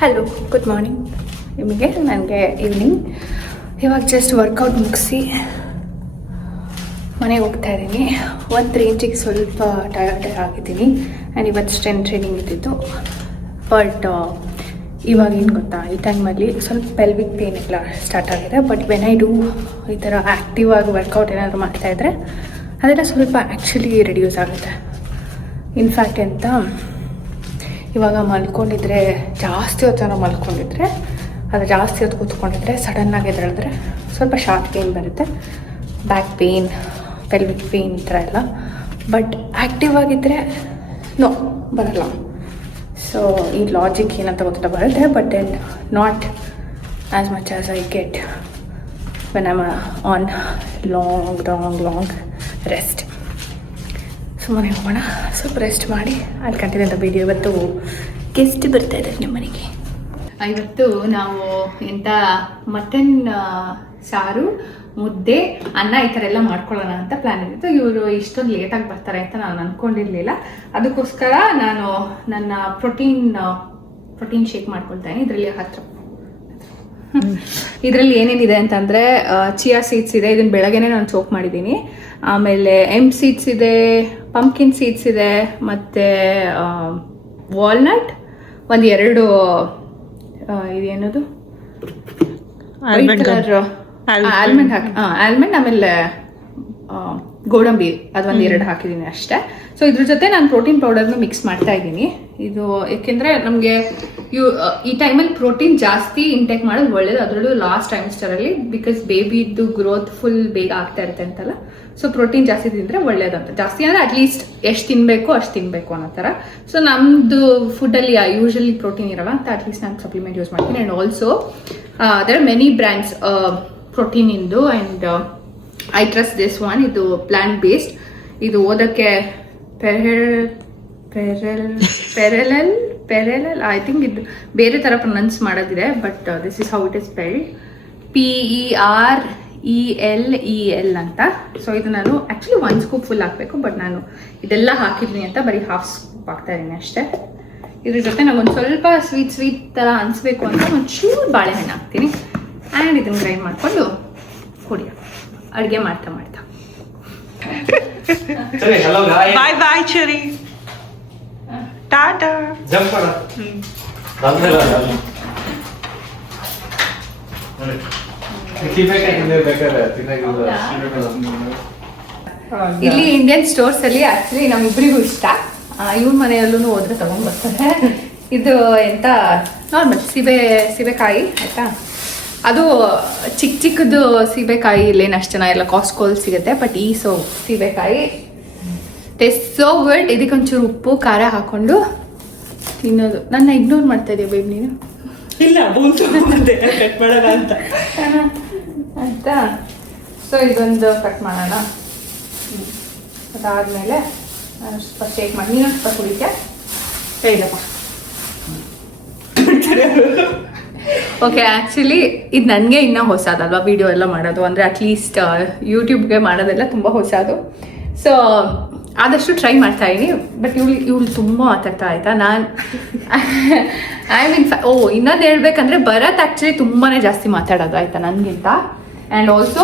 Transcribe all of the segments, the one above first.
Hello, good morning ನಿಮಗೆ. ನನಗೆ evening ಇವಾಗ ಜಸ್ಟ್ ವರ್ಕೌಟ್ ಮುಗಿಸಿ ಮನೆಗೆ ಹೋಗ್ತಾ ಇದ್ದೀನಿ. ಒಂದು ರೇಂಜಿಗೆ ಸ್ವಲ್ಪ ಟಯರ್ಡ್ ಆಗಿದ್ದೀನಿ. ಆ್ಯಂಡ್ ಇವತ್ತು ಸ್ಟ್ರೆಂತ್ ಟ್ರೈನಿಂಗ್ ಇದ್ದಿದ್ದು. ಬಟ್ ಇವಾಗ ಏನು ಗೊತ್ತಾ, ಈ ಟೈಮಲ್ಲಿ ಸ್ವಲ್ಪ ಪೆಲ್ವಿಕ್ ಪೇನ್ ಎಲ್ಲ ಸ್ಟಾರ್ಟ್ ಆಗಿದೆ. ಬಟ್ ವೆನ್ ಐ ಡೂ ಈ ಥರ ಆ್ಯಕ್ಟಿವ್ ಆಗಿ ವರ್ಕೌಟ್ ಏನಾದರೂ ಮಾಡ್ತಾಯಿದ್ರೆ ಅದೆಲ್ಲ ಸ್ವಲ್ಪ ಆ್ಯಕ್ಚುಲಿ ರಿಡ್ಯೂಸ್ ಆಗುತ್ತೆ. ಇನ್ಫ್ಯಾಕ್ಟ್ ಅಂತ ಇವಾಗ ಮಲ್ಕೊಂಡಿದ್ರೆ ಜಾಸ್ತಿ ಹೊತ್ತು ಮಲ್ಕೊಂಡಿದ್ರೆ ಅದು ಜಾಸ್ತಿ ಹೊತ್ತು ಕೂತ್ಕೊಂಡಿದ್ರೆ ಸಡನ್ನಾಗಿ ಎದ್ದೇಳಿದ್ರೆ ಸ್ವಲ್ಪ ಶಾರ್ಟ್ ಪೇನ್ ಬರುತ್ತೆ, ಬ್ಯಾಕ್ ಪೇನ್, ಪೆಲ್ವಿಕ್ ಪೇನ್ ಈ ಥರ ಎಲ್ಲ. ಬಟ್ ಆ್ಯಕ್ಟಿವ್ ಆಗಿದ್ದರೆ ನೋ ಬರಲ್ಲ. ಸೊ ಈ ಲಾಜಿಕ್ ಏನಂತ ಗೊತ್ತಿಲ್ಲ, ಬರುತ್ತೆ. But then not as much as I get when I'm on long rest. ಮನೆಗೆ ಹೋಗೋಣ, ಸ್ವಲ್ಪ ರೆಸ್ಟ್ ಮಾಡಿ ಅಲ್ಲಿ ಕಂಟಿನ್ಯೂ ಅಂತ ವಿಡಿಯೋ. ಇವತ್ತು ಗೆಸ್ಟ್ ಬರ್ತಾ ಇದ್ದಾರೆ ನಮ್ಮ ಮನೆಗೆ. ಇವತ್ತು ನಾವು ಎಂಥ ಮಟನ್ ಸಾರು, ಮುದ್ದೆ, ಅನ್ನ ಈ ಥರ ಎಲ್ಲ ಮಾಡ್ಕೊಳ್ಳೋಣ ಅಂತ ಪ್ಲ್ಯಾನ್ ಇತ್ತು. ಇವರು ಇಷ್ಟೊಂದು ಲೇಟಾಗಿ ಬರ್ತಾರೆ ಅಂತ ನಾನು ಅಂದ್ಕೊಂಡಿರಲಿಲ್ಲ. ಅದಕ್ಕೋಸ್ಕರ ನಾನು ನನ್ನ ಪ್ರೋಟೀನ್ ಶೇಕ್ ಮಾಡ್ಕೊಳ್ತಾ ಇದ್ದೀನಿ. ಇದರಲ್ಲಿ ಏನೇನಿದೆ ಅಂತಂದರೆ ಚಿಯಾ ಸೀಡ್ಸ್ ಇದೆ, ಇದನ್ನು ಬೆಳಗ್ಗೆನೇ ನಾನು ಸೋಕ್ ಮಾಡಿದ್ದೀನಿ. ಆಮೇಲೆ ಎಮ್ ಸೀಡ್ಸ್ ಇದೆ, ಪಂಪ್ಕಿನ್ ಸೀಡ್ಸ್ ಇದೆ, ಮತ್ತು ವಾಲ್ನಟ್, ಒಂದು 2 ಇದೇನದು ವೈಟ್ ಕಲರ್ ಆಲ್ಮಂಡ್ ಹಾಕಿ ಆಲ್ಮಂಡ್, ಆಮೇಲೆ ಗೋಡಂಬಿ ಅದೊಂದು 2 ಹಾಕಿದ್ದೀನಿ ಅಷ್ಟೇ. ಸೊ ಇದ್ರ ಜೊತೆ ನಾನು ಪ್ರೋಟೀನ್ ಪೌಡರ್ನ ಮಿಕ್ಸ್ ಮಾಡ್ತಾ ಇದ್ದೀನಿ. ಇದು ಏಕೆಂದರೆ ನಮಗೆ ಈ ಟೈಮಲ್ಲಿ ಪ್ರೋಟೀನ್ ಜಾಸ್ತಿ ಇಂಟೇಕ್ ಮಾಡೋದು ಒಳ್ಳೇದು, ಅದರಲ್ಲೂ ಲಾಸ್ಟ್ ಟೈಮಿಸ್ಟರಲ್ಲಿ. ಬಿಕಾಸ್ ಬೇಬಿದು ಗ್ರೋತ್ ಫುಲ್ ಬೇಗ ಆಗ್ತಾ ಇರುತ್ತೆ ಅಂತಲ್ಲ. ಸೊ ಪ್ರೋಟೀನ್ ಜಾಸ್ತಿ ತಿಂದರೆ ಒಳ್ಳೇದಂತ. ಜಾಸ್ತಿ ಅಂದರೆ ಅಟ್ಲೀಸ್ಟ್ ಎಷ್ಟು ತಿನ್ನಬೇಕು ಅಷ್ಟು ತಿನ್ನಬೇಕು ಅನ್ನೋ ಥರ. ಸೊ ನಮ್ಮದು ಫುಡ್ಡಲ್ಲಿ ಯೂಶಲಿ ಪ್ರೋಟೀನ್ ಇರೋಲ್ಲ ಅಂತ ಅಟ್ಲೀಸ್ಟ್ ನಾನು ಸಪ್ಲಿಮೆಂಟ್ ಯೂಸ್ ಮಾಡ್ತೀನಿ. And also there are many brands protein ಇಂದು. And I trust this one. ಇದು ಪ್ಲಾಂಟ್ ಬೇಸ್ಡ್. ಇದು ಓದೋಕ್ಕೆ ಪೆರೆಲಲ್ ಐ ಥಿಂಕ್ ಇದು ಬೇರೆ ಥರ ಪ್ರೊನೌನ್ಸ್ ಮಾಡೋದಿದೆ. But this is how it is spelled, PERELEL ಅಂತ. ಸೊ ಇದು ನಾನು ಆ್ಯಕ್ಚುಲಿ 1 ಸ್ಕೂಪ್ ಫುಲ್ ಹಾಕಬೇಕು, ಬಟ್ ನಾನು ಇದೆಲ್ಲ ಹಾಕಿದ್ದೀನಿ ಅಂತ ಬರೀ 1/2 ಸ್ಕೂಪ್ ಹಾಕ್ತಾ ಇದ್ದೀನಿ ಅಷ್ಟೇ. ಇದ್ರ ಜೊತೆ ನಾಗೊಂದು ಸ್ವಲ್ಪ ಸ್ವೀಟ್ ಥರ ಅನಿಸ್ಬೇಕು ಅಂತ ಒಂಚೂರು ಬಾಳೆಹಣ್ಣು ಹಾಕ್ತೀನಿ. ಆ್ಯಂಡ್ ಇದನ್ನು ಗ್ರೈಂಡ್ ಮಾಡಿಕೊಂಡು ಕುಡಿಯೋ ಅಡುಗೆ ಮಾಡ್ತಾ ಬಾಯ್ ಬಾಯ್ ಚರಿ, ಟಾಟಾ. ಇಲ್ಲಿ ಇಂಡಿಯನ್ ಸ್ಟೋರ್ಸ್ ಅಲ್ಲಿ ಆಕ್ಚುಲಿ ನಮ್ಮಿಬ್ಬರಿಗೂ ಇಷ್ಟ. ಇವ್ರ ಮನೆಯಲ್ಲೂ ಹೋದ್ರೆ ತಗೊಂಡ್ ಬರ್ತಾರೆ. ಇದು ಎಂತ ನಾರ್ಮಲ್ ಸೀಬೆಕಾಯಿ ಆಯ್ತಾ. ಅದು ಚಿಕ್ಕದು ಸೀಬೆಕಾಯಿ ಇಲ್ಲೇನು ಅಷ್ಟು ಜನ ಎಲ್ಲ ಕಾಸ್ಟ್ಕೋಲ್ ಸಿಗುತ್ತೆ. ಬಟ್ ಈ ಸೀಬೆಕಾಯಿ ಟೇಸ್ಟ್ ಸೋ ಗುಡ್. ಇದಕ್ಕೊಂಚೂರು ಉಪ್ಪು ಖಾರ ಹಾಕೊಂಡು ತಿನ್ನೋದು. ನನ್ನ ಇಗ್ನೋರ್ ಮಾಡ್ತಾ ಇದೀಯ ಬೇಬ್ ನೀನು? ಇಲ್ಲ ಕಟ್ ಮಾಡೋಣ ಅಂತ ಆಯ್ತಾ. ಸೊ ಇದೊಂದು ಕಟ್ ಮಾಡೋಣ. ಅದಾದಮೇಲೆ ನಾನು ಸ್ವಲ್ಪ ಶೇಕ್ ಮಾಡಿ, ನೀನು ಸ್ವಲ್ಪ ಕುಡಿಕೆ ಹೇಳಪ್ಪ. ಓಕೆ, ಆ್ಯಕ್ಚುಲಿ ಇದು ನನಗೆ ಇನ್ನೂ ಹೊಸದಲ್ವಾ ವಿಡಿಯೋ ಎಲ್ಲ ಮಾಡೋದು. ಅಂದರೆ ಅಟ್ಲೀಸ್ಟ್ ಯೂಟ್ಯೂಬ್ಗೆ ಮಾಡೋದೆಲ್ಲ ತುಂಬ ಹೊಸದು. ಸೊ ಆದಷ್ಟು ಟ್ರೈ ಮಾಡ್ತಾ ಇದ್ದೀನಿ. ಬಟ್ ಇವಳು ತುಂಬ ಮಾತಾಡ್ತಾ ಆಯಿತಾ. ನಾನು ಐ ಮೀನ್ ಇನ್ನೊಂದು ಹೇಳ್ಬೇಕಂದ್ರೆ ಭರತ್ ಆ್ಯಕ್ಚುಲಿ ತುಂಬಾ ಜಾಸ್ತಿ ಮಾತಾಡೋದು ಆಯಿತಾ ನನಗಿಂತ. ಆ್ಯಂಡ್ ಆಲ್ಸೋ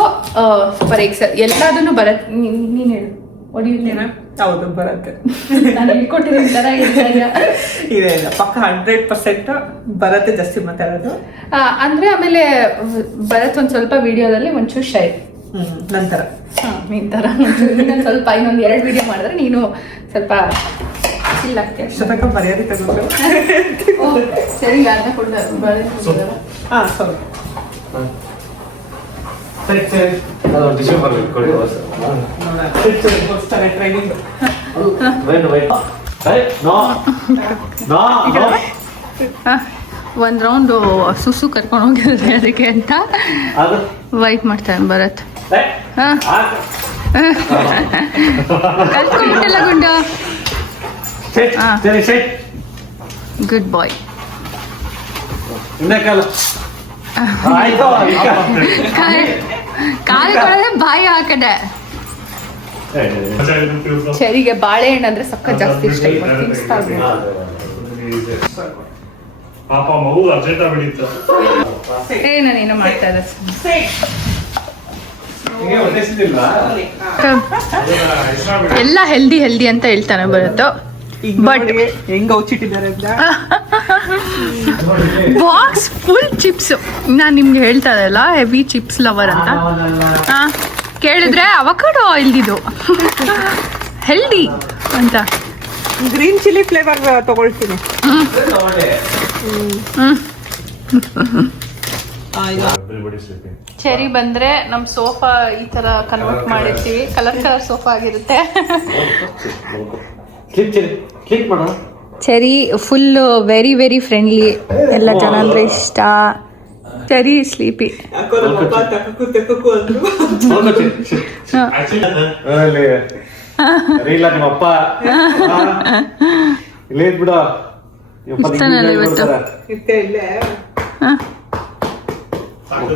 ಫಾರ್ ಎಲ್ಲದನ್ನು ಭರತ್ ನೀನು ಹೇಳು. ಒಡಿಯುತ್ತೇನಾ? ಹೌದು, ಬರುತ್ತೆ. ನಾನು ಹೇಳ್ಕೊಟ್ಟಿದ್ದೀನಿ ಥರ ಇದೆ ಪಕ್ಕ 100% ಬರುತ್ತೆ ಜಾಸ್ತಿ ಮಾತಾಡೋದು. ಅಂದರೆ ಆಮೇಲೆ ಭರತ್ ಒಂದು ಸ್ವಲ್ಪ ವಿಡಿಯೋದಲ್ಲಿ ಒಂಚೂರು ಶೈ ನಂತರ ನಿನ್ ಥರ ಸ್ವಲ್ಪ ಇನ್ನೊಂದು 2 ವಿಡಿಯೋ ಮಾಡಿದ್ರೆ ನೀನು ಸ್ವಲ್ಪ ಚಿಲ್ ಆಗ್ತೀಯ. ಇಷ್ಟತಕ್ಕ ಮರ್ಯಾದೆ ತಗೋಬೇಕು. ಸರಿ, ಅನ್ನ ಕೊಡ. ಹಾಂ ಸರಿ ಟ್ರೈನಿಂಗ್. ಒಂದು ರೌಂಡು ಸುಸು ಕರ್ಕೊಂಡು ಹೋಗಿರೋದು ಅದಕ್ಕೆ ಅಂತ ವೈಟ್ ಮಾಡ್ತಾನೆ ಭರತ್. ಕಲ್ತ್ಕೊಂಡ್ಬಿಟ್ಟಲ್ಲ ಗುಂಡ. ಗುಡ್ ಬಾಯ್. ಕಾಲು ಕೊಡೋದ್ರೆ ಬಾಯಿ ಹಾಕಡೆ. ಚರಿಗೆ ಬಾಳೆಹಣ್ಣು ಅಂದ್ರೆ ಸಕ್ಕ ಜಾಸ್ತಿ ಇಷ್ಟ. ಪಾಪ ಮಗು ಅರ್ಜೆಂಟ್ ಬೆಳೀತು. ನಾನೇನೋ ಮಾಡ್ತಾ ಇದ್ದೆ. ಎಲ್ಲ ಹೆಲ್ದಿ ಅಂತ ಹೇಳ್ತಾನೆ ಬರುತ್ತೋ. ಬಟ್ ಹೆಂಗ್ ಔಚಿಟ್ಟಿದ್ದಾರೆ ಅಂತ ಬಾಕ್ಸ್ ಫುಲ್ ಚಿಪ್ಸ್. ನಾನು ನಿಮ್ಗೆ ಹೇಳ್ತಾ ಇದ್ದಲ್ಲ ಹೆವಿ ಚಿಪ್ಸ್ ಲವರ್ ಅಂತ. ಕೇಳಿದ್ರೆ ಅವಕಾಡೋ ಇಲ್ದಿದ್ದು ಹೆಲ್ದಿ ಅಂತ. ಗ್ರೀನ್ ಚಿಲ್ಲಿ ಫ್ಲೇವರ್ ತಗೊಳ್ತೀನಿ. ಚೆರಿ ಬಂದ್ರೆ ನಮ್ ಸೋಫಾ ಈ ತರ ಕನ್ವರ್ಟ್ ಮಾಡಿರ್ತೀವಿ. ಕಲರ್ ಸೋಫಾ ಆಗಿರುತ್ತೆ. Cherry full very friendly. ಎಲ್ಲ ಜನ ಅಂದ್ರೆ ಇಷ್ಟ. Cherry sleepy. ನಿಮ್ಮಪ್ಪ ಇಲ್ಲೇ ಬಿಡ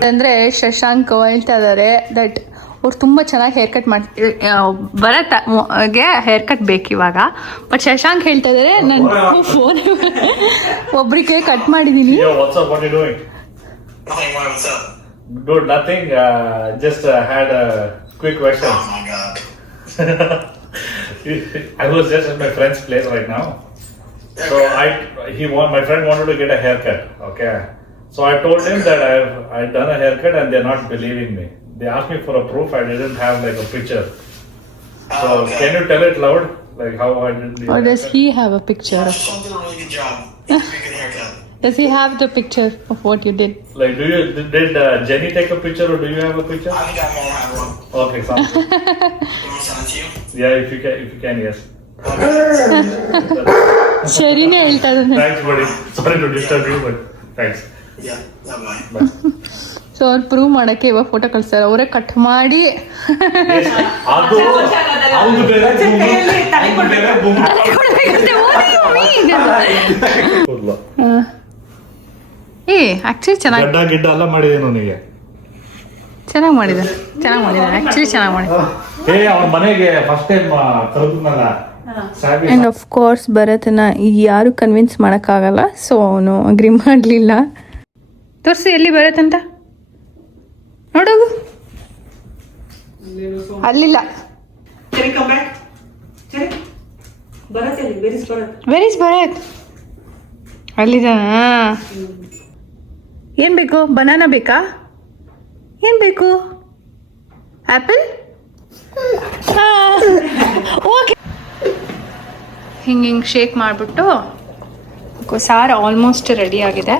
ಅಂದ್ರೆ ಶಶಾಂಕ್ ಹೇಳ್ತಾ ಇದಾರೆ ದಟ್ ಅವ್ರು ತುಂಬಾ ಚೆನ್ನಾಗಿ ಹೇರ್ ಕಟ್ ಭರತ್ಗೆ ಹೇರ್ ಕಟ್ ಬೇಕು ಇವಾಗ. ಬಟ್ ಶಶಾಂಕ್ ಹೇಳ್ತಾ ಇದಾರೆ ನಾನು ಫೋನ್ ಒಬ್ರಿಗೆ ಕಟ್ ಮಾಡಿದೀನಿ. Dude, nothing. Just had a quick question. Oh my god. I was just at my friend's place right now. So my friend wanted to get a haircut. Okay. So I told him that I've done a haircut and they're not believing me. They asked me for a proof. I didn't have like a picture. So Okay. can you tell it loud? Like how I did the Or does haircut? he have a picture? Sean did a really good job. He did a good haircut. Does he have the picture of what you did? Like did Jenny take a picture or do you have a picture? I think I might have one. Okay, sounds good. You want to send it to you? Yeah, if you can, yes. ಶರಿನೇ ಹೇಳ್ತಾ ಇದ್ದಾನೆ. Thanks, buddy. Sorry to disturb you, but thanks. Yeah. Bye. So ಅವ್ರು prove ಮಾಡಕ್ಕೆ ಇವಾಗ photo ಕಳಿಸ್ತಾರೆ. ಅವರೇ cut ಮಾಡಿ actually ಚೆನ್ನಾಗಿ ಗಿಡ್ಡ ಎಲ್ಲ ಮಾಡಿದೆ ನನಗೆ. ಚೆನ್ನಾಗಿ ಮಾಡಿದ್ದಾರೆ ಆಕ್ಚುಲಿ ಚೆನ್ನಾಗಿ ಮಾಡಿದ್ದಾರೆ. ಅವ್ರ ಮನೆಗೆ ಫಸ್ಟ್ ಟೈಮ್ ಕರೆದ್ನಲ್ಲ. ಆ್ಯಂಡ್ ಆಫ್ ಕೋರ್ಸ್ ಭರತನ ಯಾರು ಕನ್ವಿನ್ಸ್ ಮಾಡೋಕ್ಕಾಗಲ್ಲ. ಸೊ ಅವನು ಅಗ್ರಿ ಮಾಡಲಿಲ್ಲ. ತೋರಿಸಿ ಎಲ್ಲಿ ಭರತ್ ಅಂತ ನೋಡೋದು. ಅಲ್ಲಿಲ್ಲ. Cherry come back. ಚೆರಿ ಬರತ್ತೆ. Where is Bharat? ಅಲ್ಲಿದ್ದಾನಾ? ಏನು ಬೇಕು? ಬನಾನಾ ಬೇಕಾ? ಏನು ಬೇಕು? ಆ್ಯಪಲ್? ಓಕೆ. ಹಿಂಗೆ ಶೇಕ್ ಮಾಡಿಬಿಟ್ಟು ಸಾರು ಆಲ್ಮೋಸ್ಟ್ ರೆಡಿ ಆಗಿದೆ.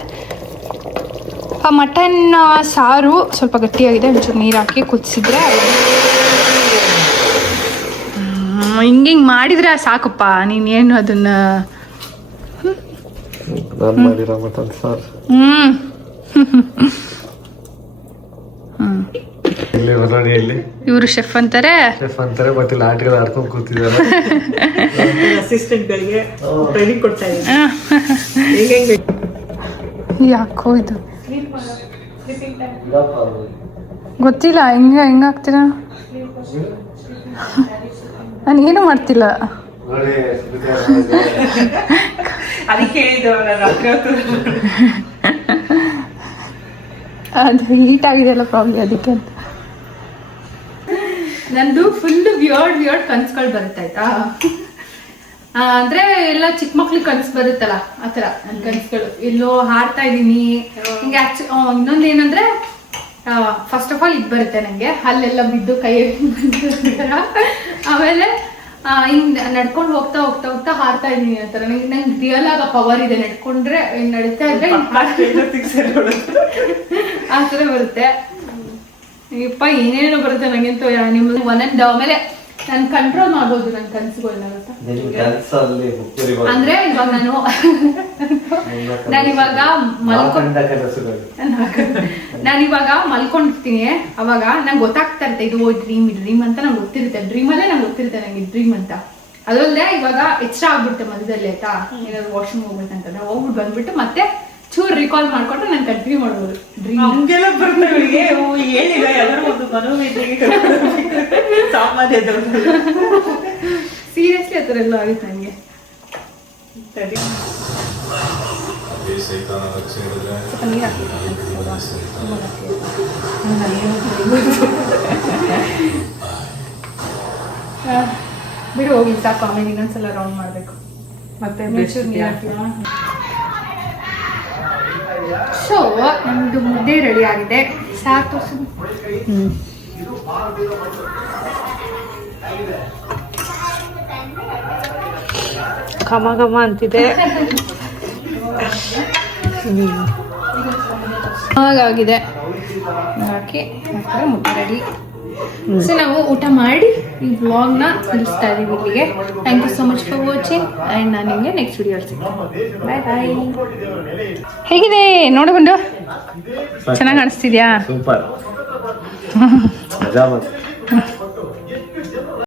ಆ ಮಟನ್ ಸಾರು ಸ್ವಲ್ಪ ಗಟ್ಟಿಯಾಗಿದೆ. ಒಂಚೂರು ನೀರು ಹಾಕಿ ಕುದಿಸಿದ್ರೆ ಹಿಂಗೆ ಮಾಡಿದ್ರೆ ಸಾಕಪ್ಪ. ನೀನೇನು ಅದನ್ನ ಮಟನ್ ಸಾರು ಇಲ್ಲಿ ಹೊರಡಿಯಲ್ಲಿ ಇವರು ಶೆಫ್ ಅಂತಾರೆ. ಮತ್ತೆ ಇಲ್ಲಿ ಆಟಗಳು ಆಡ್ಕೊಂಡು ಕೂತಿದ್ದಾರೆ. ಅಸಿಸ್ಟೆಂಟ್ ಗಳಿಗೆ ಟ್ರೈನಿಂಗ್ ಕೊಡ್ತಾ ಇದ್ದೀನಿ. ಹೆಂಗೆ ಯಾಕೋ ಇದು ಗೊತ್ತಿಲ್ಲ. ಹೆಂಗಾಗ್ತೀರಾ? ನಾನು ಏನು ಮಾಡ್ತಿಲ್ಲ. ಅದಕ್ಕೆ ಹೇಳಿದ್ದು ರಾತ್ರಿ ಹೊತ್ತು ಅದು ಹೀಟ್ ಆಗಿದೆಯಲ್ಲ ಪ್ರಾಬ್ಲಮ್ ಅದಕ್ಕೆ ಅಂತ. ನಂದು ಫುಲ್ ವಿಯರ್ಡ್ ಕನ್ಸ್ಗಳು ಬರುತ್ತಾಯ್ತಾ. ಅಂದ್ರೆ ಎಲ್ಲ ಚಿಕ್ಕ ಮಕ್ಳಿಗೆ ಕನ್ಸು ಬರುತ್ತಲ್ಲ ಆ ಥರ ನನ್ನ ಕನ್ಸುಗಳು. ಎಲ್ಲೋ ಹಾರ್ತಾ ಇದ್ದೀನಿ ಹಿಂಗೆ. ಇನ್ನೊಂದು ಏನಂದ್ರೆ ಫಸ್ಟ್ ಆಫ್ ಆಲ್ ಇದು ಬರುತ್ತೆ ನನಗೆ. ಅಲ್ಲೆಲ್ಲ ಬಿದ್ದು ಕೈಯಲ್ಲಿ ಆಮೇಲೆ ಹಿಂಗ್ ನಡ್ಕೊಂಡು ಹೋಗ್ತಾ ಹಾರ್ತಾ ಇದೀನಿ ಅಂತಾರ. ನಂಗೆ ರಿಯಲ್ ಆಗ ಪವರ್ ಇದೆ. ನಡ್ಕೊಂಡ್ರೆ ನಡೀತಾ ಇದ್ರೆ ಆ ಥರ ಬರುತ್ತೆ. ಯಪ್ಪ ಏನೇನೋ ಬರುತ್ತೆ ನಂಗಂತೂ. ನಿಮ್ಗೆ ಒಂದೊಂದು ಆಮೇಲೆ ನಾನು ಕಂಟ್ರೋಲ್ ಮಾಡ್ಬೋದು ನನ್ನ ಕನಸುಗಳನ್ನ. ಅಂದ್ರೆ ಇವಾಗ ನಾನಿವಾಗ ಮಲ್ಕೊಂಡಿರ್ತೀನಿ. ಅವಾಗ ನಂಗೆ ಗೊತ್ತಾಗ್ತಾ ಇರುತ್ತೆ ಇದು ಡ್ರೀಮ್ ಅಂತ ನಂಗೆ ಗೊತ್ತಿರುತ್ತೆ. ಡ್ರೀಮಲ್ಲೇ ನಂಗೆ ಗೊತ್ತಿರುತ್ತೆ ನಂಗೆ ಡ್ರೀಮ್ ಅಂತ. ಅದಲ್ಲದೆ ಇವಾಗ ಎಕ್ಸ್ಟ್ರಾ ಆಗ್ಬಿಡುತ್ತೆ ಮಧ್ಯದಲ್ಲಿ ಆಯ್ತಾ. ಏನಾದ್ರು ವಾಶ್ರೂಮ್ ಹೋಗ್ಬೇಕಂತಂದ್ರೆ ಹೋಗ್ಬಿಟ್ಟು ಬಂದ್ಬಿಟ್ಟು ಮತ್ತೆ ಚೂರು ರಿಕಾಲ್ ಮಾಡ್ಕೊಂಡ್ರೆ ನಾನು ಕಂಟಿನ್ಯೂ ಮಾಡ್ಬೋದು ಡ್ರೀಮ್. ಹಂಗೆಲ್ಲ ಬರ್ತವೆ. ಏನಿಲ್ಲ ಎಲ್ಲರೂ ಒಂದು ಮನೋವೇದನೆಗೆ ಸಾಮಾನ್ಯ. ಸೀರಿಯಸ್ಲಿ ಆ ಥರ ಎಲ್ಲ ಆಗಿತ್ತು ನನಗೆ. ಸ್ವಲ್ಪ ನೀರು ಬಿಡು ಹೋಗಿ ಸಾಕು, ಆಮೇಲೆ ಇನ್ನೊಂದ್ಸಲ ರೌಂಡ್ ಮಾಡಬೇಕು. ಮತ್ತೆ ಸೊ ನಮ್ಮದು ಮುದ್ದೆ ರೆಡಿ ಆಗಿದೆ, ಸಾಕು. ಘಮ ಘಮ ಅಂತಿದೆ. ಹಾಗಾಗಿದೆ ಹಾಕಿ ಮುದ್ದೆ ರೆಡಿ. ಸೊ ನಾವು ಊಟ ಮಾಡಿ ಈ ವ್ಲಾಗ್ನ ನಿಲ್ಲಿಸ್ತಾ ಇದ್ದೀವಿ ಇಲ್ಲಿಗೆ. Thank you so much for watching and ನಾನು ನಿಮಗೆ ನೆಕ್ಸ್ಟ್ ವಿಡಿಯೋ ಸಿಗ್ತೀನಿ. ಬಾಯ್ ಬಾಯ್. ಹೇಗಿದೆ ನೋಡಿಕೊಂಡು? ಚೆನ್ನಾಗಿ ಕಾಣಿಸ್ತಿದ್ಯಾ? ಸೂಪರ್ ಮಜಾ ಬಂತು.